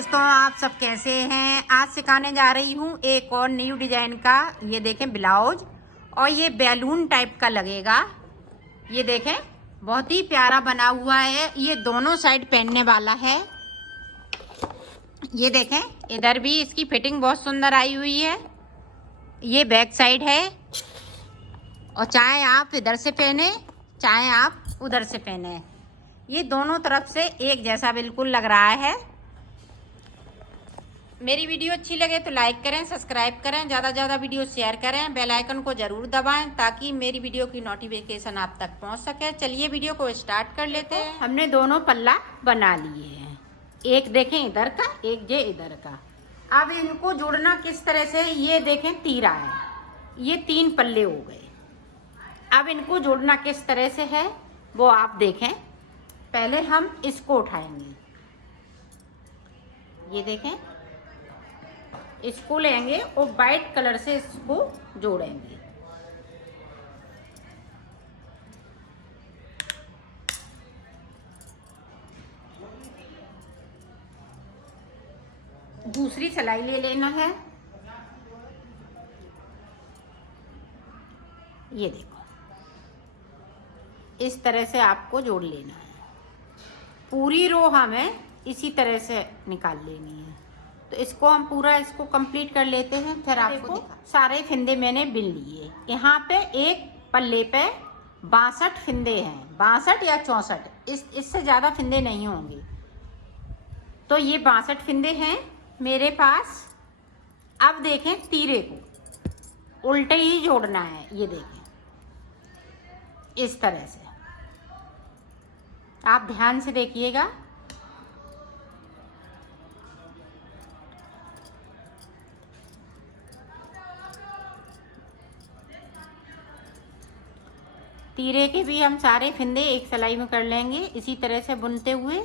दोस्तों, आप सब कैसे हैं। आज सिखाने जा रही हूँ एक और न्यू डिजाइन का। ये देखें ब्लाउज, और ये बैलून टाइप का लगेगा। ये देखें बहुत ही प्यारा बना हुआ है। ये दोनों साइड पहनने वाला है। ये देखें इधर भी इसकी फिटिंग बहुत सुंदर आई हुई है। ये बैक साइड है, और चाहे आप इधर से पहने चाहे आप उधर से पहने, ये दोनों तरफ से एक जैसा बिल्कुल लग रहा है। मेरी वीडियो अच्छी लगे तो लाइक करें, सब्सक्राइब करें, ज़्यादा से ज़्यादा वीडियो शेयर करें, बेल आइकन को ज़रूर दबाएं ताकि मेरी वीडियो की नोटिफिकेशन आप तक पहुंच सके। चलिए वीडियो को स्टार्ट कर लेते हैं। हमने दोनों पल्ला बना लिए हैं, एक देखें इधर का, एक ये इधर का। अब इनको जोड़ना किस तरह से, ये देखें तीरा है, ये 3 पल्ले हो गए। अब इनको जोड़ना किस तरह से है वो आप देखें। पहले हम इसको उठाएंगे, ये देखें इसको लेंगे और वाइट कलर से इसको जोड़ेंगे। दूसरी सिलाई ले लेना है। ये देखो इस तरह से आपको जोड़ लेना है। पूरी रो हमें इसी तरह से निकाल लेनी है। तो इसको हम पूरा इसको कंप्लीट कर लेते हैं। फिर आपको सारे फिंदे मैंने बिन लिए। यहाँ पे एक पल्ले पे 62 फिंदे हैं, 62 या 64, इससे ज़्यादा फिंदे नहीं होंगे। तो ये 62 फिंदे हैं मेरे पास। अब देखें तीरे को उल्टे ही जोड़ना है। ये देखें इस तरह से, आप ध्यान से देखिएगा। तीरे के भी हम सारे फिंदे एक सिलाई में कर लेंगे, इसी तरह से बुनते हुए।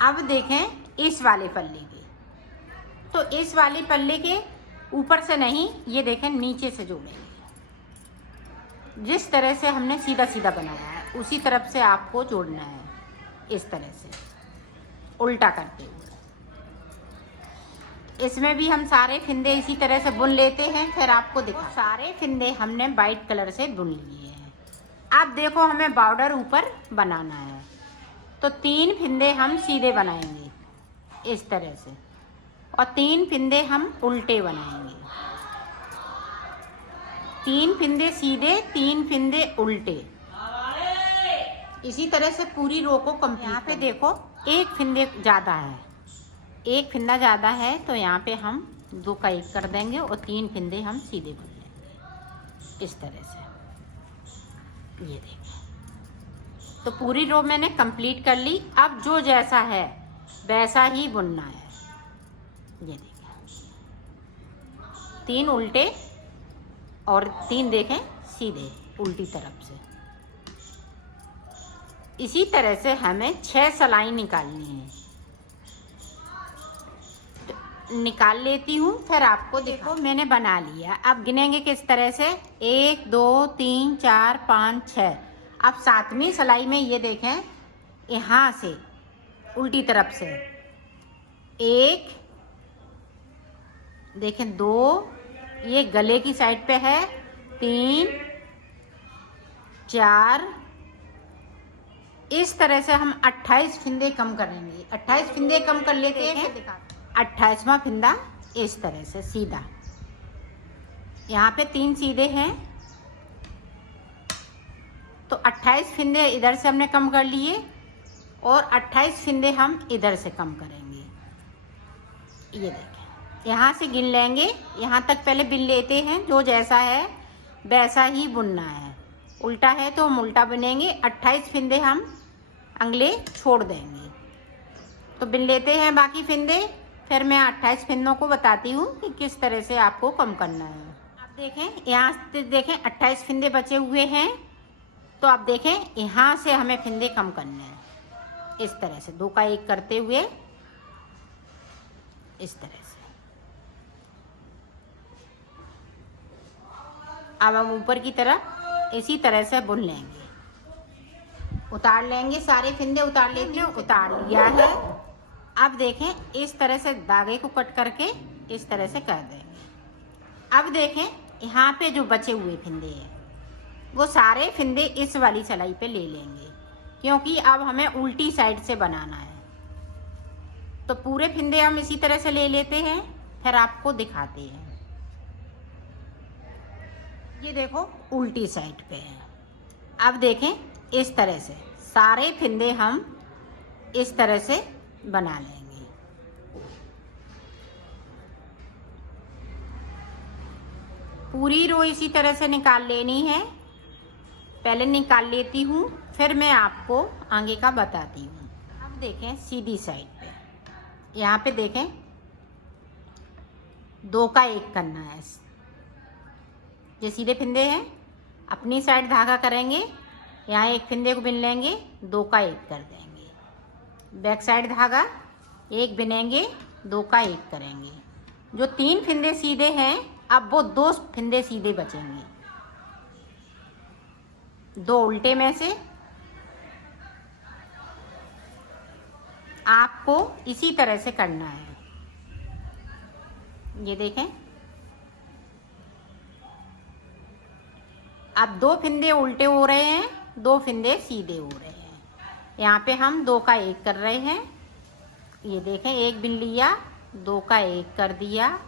अब देखें इस वाले पल्ले के, तो इस वाले पल्ले के ऊपर से नहीं, ये देखें नीचे से जोड़ेंगे। जिस तरह से हमने सीधा सीधा बनाया है उसी तरफ से आपको जोड़ना है, इस तरह से उल्टा करते हुए। इसमें भी हम सारे फिंदे इसी तरह से बुन लेते हैं। फिर आपको दिखा, सारे फिंदे हमने वाइट कलर से बुन लिए हैं। अब देखो हमें बॉर्डर ऊपर बनाना है, तो 3 फिंदे हम सीधे बनाएंगे इस तरह से, और 3 फिंदे हम उल्टे बनाएंगे। 3 फिंदे सीधे, 3 फिंदे उल्टे, इसी तरह से पूरी रो को कंप्लीट। यहाँ पे देखो एक फिंदे ज़्यादा है, एक फिंदा ज़्यादा है, तो यहाँ पे हम 2 का 1 कर देंगे और 3 फिंदे हम सीधे बुन लेंगे इस तरह से। ये देखिए, तो पूरी रो मैंने कंप्लीट कर ली। अब जो जैसा है वैसा ही बुनना है। ये देखिए 3 उल्टे और 3 देखें सीधे उल्टी तरफ से। इसी तरह से हमें 6 सिलाई निकालनी है। तो निकाल लेती हूँ, फिर आपको देखो मैंने बना लिया। अब गिनेंगे किस तरह से, 1 2 3 4 5 6। अब 7वीं सिलाई में ये देखें यहाँ से उल्टी तरफ से 1 देखें, 2, ये गले की साइड पे है, 3 4, इस तरह से हम 28 फिंदे कम करेंगे। 28 फिंदे कम कर लेते हैं। 28वां फिंदा इस तरह से सीधा, यहाँ पे 3 सीधे हैं, तो 28 फिंदे इधर से हमने कम कर लिए और 28 फिंदे हम इधर से कम करेंगे। ये देखें यहाँ से गिन लेंगे, यहाँ तक पहले बिन लेते हैं। जो जैसा है वैसा ही बुनना है। उल्टा है तो हम उल्टा बुनेंगे। 28 फिंदे हम अगले छोड़ देंगे, तो बिन लेते हैं बाकी फिंदे। फिर मैं 28 फिंदों को बताती हूँ कि किस तरह से आपको कम करना है। देखें यहाँ से देखें 28 फिंदे बचे हुए हैं। तो अब देखें यहाँ से हमें फिंदे कम करने हैं, इस तरह से 2 का 1 करते हुए इस तरह से। अब हम ऊपर की तरफ इसी तरह से बुन लेंगे, उतार लेंगे, सारे फिंदे उतार लेते हैं, उतार लिया है। अब देखें इस तरह से धागे को कट करके इस तरह से कर देंगे। अब देखें यहाँ पे जो बचे हुए फिंदे हैं वो सारे फिंदे इस वाली सिलाई पे ले लेंगे, क्योंकि अब हमें उल्टी साइड से बनाना है। तो पूरे फिंदे हम इसी तरह से ले लेते हैं, फिर आपको दिखाते हैं। ये देखो उल्टी साइड पे है। अब देखें इस तरह से सारे फिंदे हम इस तरह से बना लेंगे। पूरी रो इसी तरह से निकाल लेनी है। पहले निकाल लेती हूँ, फिर मैं आपको आगे का बताती हूँ। अब देखें सीधी साइड पे, यहाँ पे देखें 2 का 1 करना है। जो सीधे फिंदे हैं अपनी साइड धागा करेंगे, यहाँ एक फिंदे को बिन लेंगे, 2 का 1 कर देंगे। बैक साइड धागा 1 बिनेंगे, 2 का 1 करेंगे। जो 3 फिंदे सीधे हैं अब वो 2 फिंदे सीधे बचेंगे, 2 उल्टे में से। आपको इसी तरह से करना है। ये देखें अब 2 फिंदे उल्टे हो रहे हैं, 2 फिंदे सीधे हो रहे हैं। यहाँ पे हम 2 का 1 कर रहे हैं। ये देखें 1 बिन लिया, 2 का 1 कर दिया,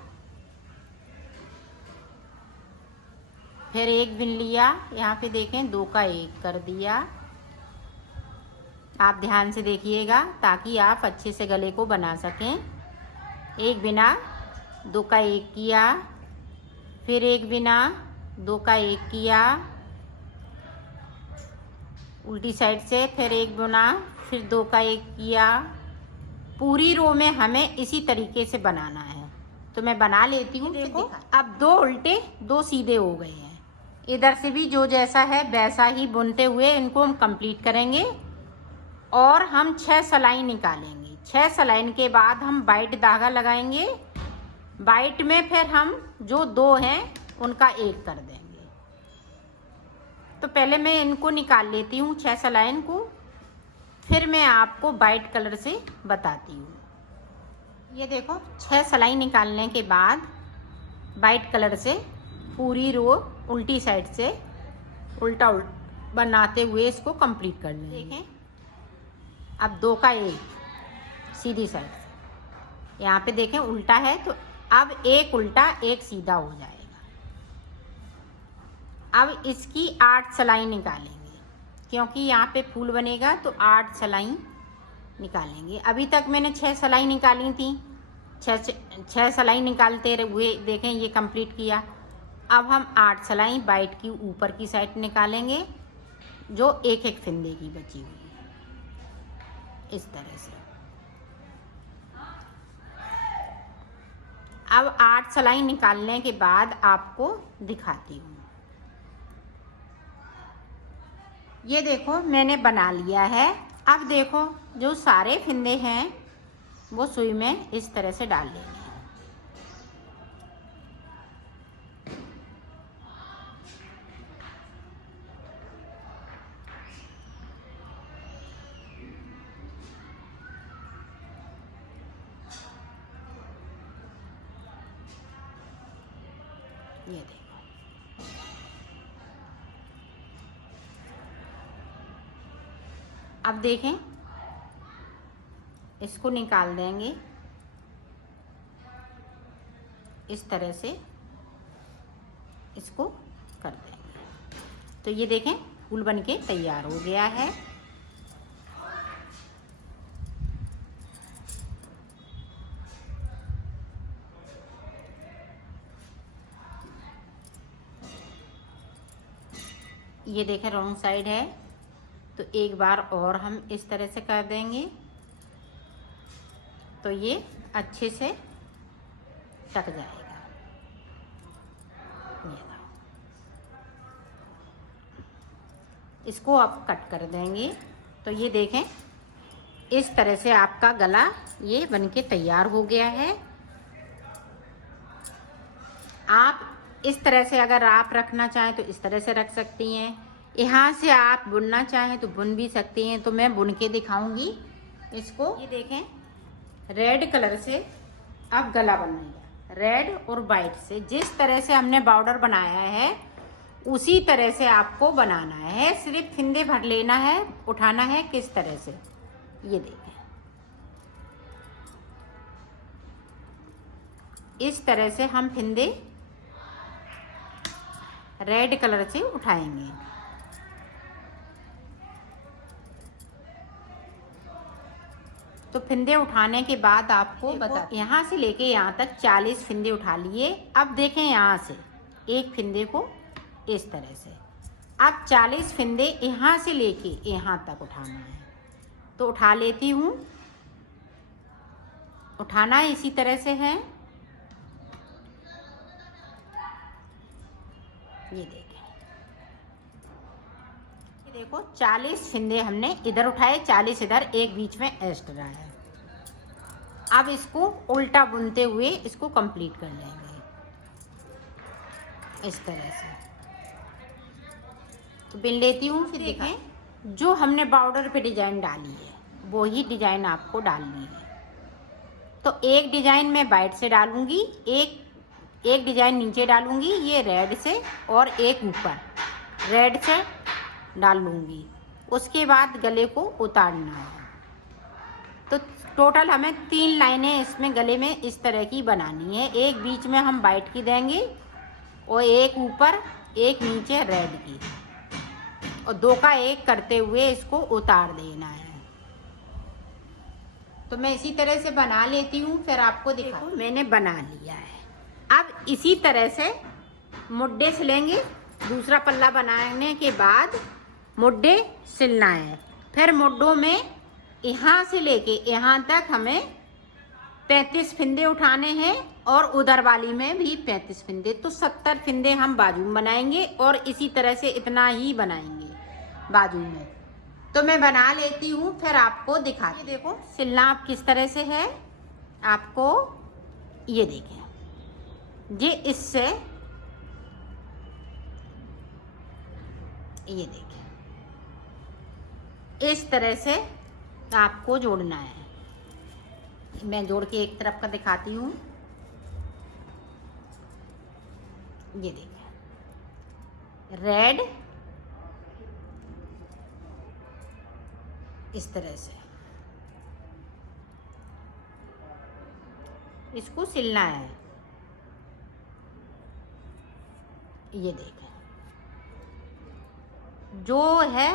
फिर 1 बिन लिया, यहाँ पे देखें 2 का 1 कर दिया। आप ध्यान से देखिएगा ताकि आप अच्छे से गले को बना सकें। 1 बिना, 2 का 1 किया, फिर 1 बिना, 2 का 1 किया उल्टी साइड से, फिर 1 बुना, फिर 2 का 1 किया। पूरी रो में हमें इसी तरीके से बनाना है। तो मैं बना लेती हूँ। देखो अब 2 उल्टे 2 सीधे हो गए हैं। इधर से भी जो जैसा है वैसा ही बुनते हुए इनको हम कंप्लीट करेंगे। और हम 6 सिलाई निकालेंगे। 6 सिलाई के बाद हम वाइट धागा लगाएंगे। वाइट में फिर हम जो 2 हैं उनका 1 कर देंगे। तो पहले मैं इनको निकाल लेती हूँ 6 सिलाई को, फिर मैं आपको वाइट कलर से बताती हूँ। ये देखो 6 सिलाई निकालने के बाद वाइट कलर से पूरी रो उल्टी साइड से उल्टा बनाते हुए इसको कंप्लीट कर लेंगे। देखें अब 2 का 1 सीधी साइड से, यहाँ पे देखें उल्टा है तो अब 1 उल्टा 1 सीधा हो जाएगा। अब इसकी 8 सिलाई निकालेंगे, क्योंकि यहाँ पे फूल बनेगा तो 8 सिलाई निकालेंगे। अभी तक मैंने 6 सिलाई निकाली थी। 6 सिलाई निकालते हुए देखें ये कंप्लीट किया। अब हम 8 सिलाई वाइट की ऊपर की साइड निकालेंगे, जो 1-1 फिंदे की बची हुई है, इस तरह से। अब 8 सिलाई निकालने के बाद आपको दिखाती हूँ। ये देखो मैंने बना लिया है। अब देखो जो सारे फिंदे हैं वो सुई में इस तरह से डाल लेंगे। ये देखो अब देखें इसको निकाल देंगे इस तरह से, इसको कर देंगे। तो ये देखें फूल बनके तैयार हो गया है। ये देखें रॉन्ग साइड है तो एक बार और हम इस तरह से कर देंगे तो ये अच्छे से टक जाएगा। इसको अब कट कर देंगे। तो ये देखें, इस तरह से आपका गला ये बनके तैयार हो गया है। आप इस तरह से अगर आप रखना चाहें तो इस तरह से रख सकती हैं। यहाँ से आप बुनना चाहें तो बुन भी सकती हैं। तो मैं बुन के दिखाऊंगी इसको। ये देखें, रेड कलर से अब गला बनेगा। रेड और वाइट से जिस तरह से हमने बॉर्डर बनाया है उसी तरह से आपको बनाना है। सिर्फ फिंदे भर लेना है, उठाना है किस तरह से। ये देखें, इस तरह से हम फिंदे रेड कलर से उठाएंगे। तो फिंदे उठाने के बाद आपको बता, यहाँ से लेके यहाँ तक 40 फिंदे उठा लिए। अब देखें, यहाँ से एक फिंदे को इस तरह से, अब 40 फिंदे यहाँ से लेके यहाँ तक उठाना है। तो उठा लेती हूँ। उठाना इसी तरह से है। ये देखें, ये देखो 40 फिंदे हमने इधर उठाए, 40 इधर, एक बीच में एक्स्ट्रा है। अब इसको उल्टा बुनते हुए इसको कंप्लीट कर लेंगे इस तरह से। तो बिन लेती हूँ। फिर देखें, जो हमने बॉर्डर पे डिजाइन डाली है वो ही डिजाइन आपको डालनी है। तो एक डिजाइन मैं वाइट से डालूंगी, एक डिजाइन नीचे डालूंगी ये रेड से, और एक ऊपर रेड से डाल लूँगी। उसके बाद गले को उतारना है। तो टोटल हमें 3 लाइनें इसमें गले में इस तरह की बनानी है। एक बीच में हम वाइट की देंगे और एक ऊपर, एक नीचे रेड की, और 2 का 1 करते हुए इसको उतार देना है। तो मैं इसी तरह से बना लेती हूँ, फिर आपको दिखाऊँ। मैंने बना लिया है। अब इसी तरह से मुड्डे सिलेंगे। दूसरा पल्ला बनाने के बाद मुड्डे सिलना है। फिर मुड्डों में यहाँ से लेके यहाँ तक हमें 35 फिंदे उठाने हैं, और उधर वाली में भी 35 फिंदे। तो 70 फिंदे हम बाजू में बनाएंगे, और इसी तरह से इतना ही बनाएंगे बाजू में। तो मैं बना लेती हूँ, फिर आपको दिखाती हूँ। देखो सिलना आप किस तरह से है आपको। ये देखें, ये इससे, ये देखें, इस तरह से आपको जोड़ना है। मैं जोड़ के एक तरफ का दिखाती हूँ। ये देखें, रेड इस तरह से इसको सिलना है। ये देखें, जो है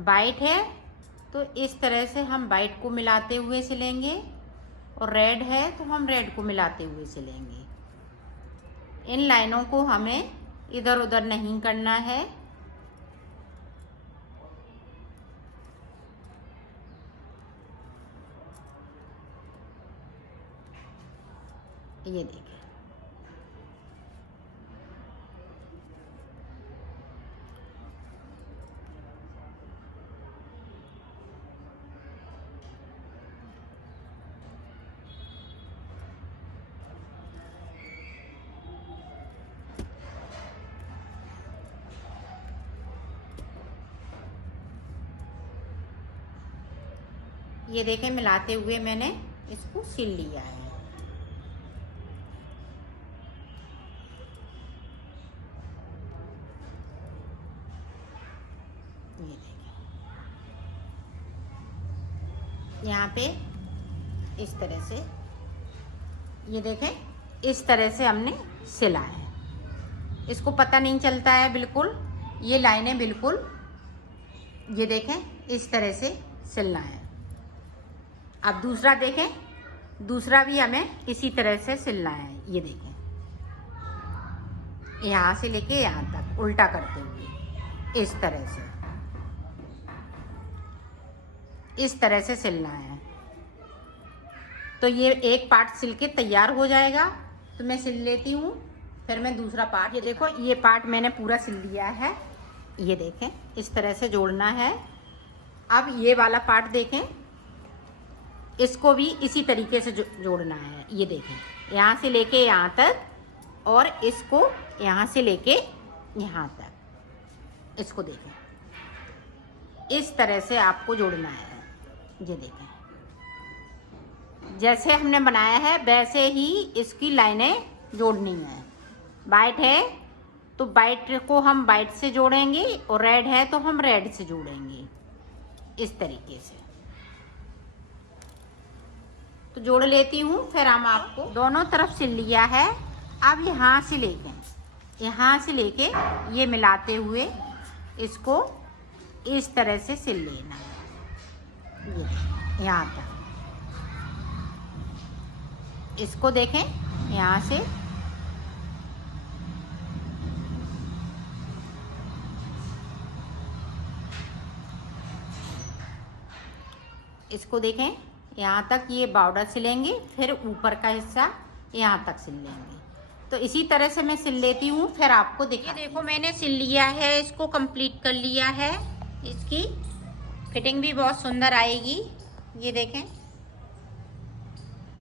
वाइट है तो इस तरह से हम वाइट को मिलाते हुए सिलेंगे, और रेड है तो हम रेड को मिलाते हुए सिलेंगे। इन लाइनों को हमें इधर उधर नहीं करना है। ये देखें, ये देखें, मिलाते हुए मैंने इसको सिल लिया है। ये देखें, यहाँ पे इस तरह से, ये देखें, इस तरह से हमने सिला है। इसको पता नहीं चलता है बिल्कुल, ये लाइनें बिल्कुल, ये देखें, इस तरह से सिलना है। अब दूसरा देखें, दूसरा भी हमें इसी तरह से सिलना है। ये देखें, यहाँ से लेके यहाँ तक उल्टा करते हुए इस तरह से, इस तरह से सिलना है। तो ये एक पार्ट सिल के तैयार हो जाएगा। तो मैं सिल लेती हूँ, फिर मैं दूसरा पार्ट। ये देखो, ये पार्ट मैंने पूरा सिल लिया है। ये देखें, इस तरह से जोड़ना है। अब ये वाला पार्ट देखें, इसको भी इसी तरीके से जोड़ना है। ये देखें, यहाँ से लेके यहाँ तक और इसको यहाँ से लेके यहाँ तक, इसको देखें, इस तरह से आपको जोड़ना है। ये देखें, जैसे हमने बनाया है वैसे ही इसकी लाइनें जोड़नी है। वाइट है तो वाइट को हम वाइट से जोड़ेंगे और रेड है तो हम रेड से जोड़ेंगे, इस तरीके से। तो जोड़ लेती हूँ, फिर हम आपको दोनों तरफ सिल लिया है। अब यहाँ से लेके ये मिलाते हुए इसको इस तरह से सिल लेना है। ये यहाँ तक, इसको देखें यहाँ से इसको देखें यहाँ तक, ये बॉर्डर सिलेंगे, फिर ऊपर का हिस्सा यहाँ तक सिल लेंगे। तो इसी तरह से मैं सिल लेती हूँ, फिर आपको देखिए। देखो मैंने सिल लिया है, इसको कंप्लीट कर लिया है। इसकी फिटिंग भी बहुत सुंदर आएगी। ये देखें,